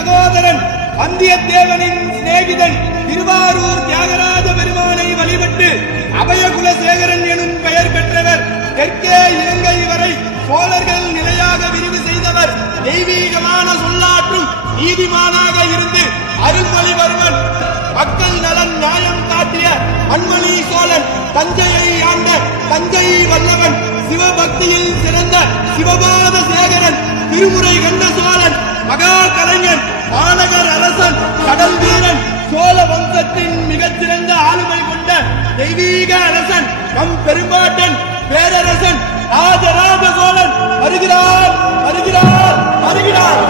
சகோதரன் வந்தியத்தேவனின் சிநேகிதன் திருவாரூர் தியாகராஜ பெருமானை வழிபட்டு அபயகுலசேகரன் எனும் பெயர் பெற்றவர். தெற்கே இலங்கை வரை சோழர்கள் நிலையாக விரிவு செய்தவர். தெய்வீகமான சொல்லாற்றும் நீதிமானாக இருந்து அருள்மொழிவர்மன் மக்கள் நலன் நியாயம் காட்டிய மண்மணி சோழன். தஞ்சையை ஆண்ட தஞ்சை வல்லவன். சிவபக்தியில் சிறந்த சிவபாத சேகரன். திருமுறை கண்ட சோழன். மகா கலைஞன். மாநகர் அரசன். கடல் வீரன். சோழ வம்சத்தின் மிகச்சிறந்த ஆளுமை கொண்ட தெய்வீக அரசன் நம் பெரும்பாட்டன் பேரரசன் ராஜராஜ சோழன் வருகிறார் வருகிறார் வருகிறார்.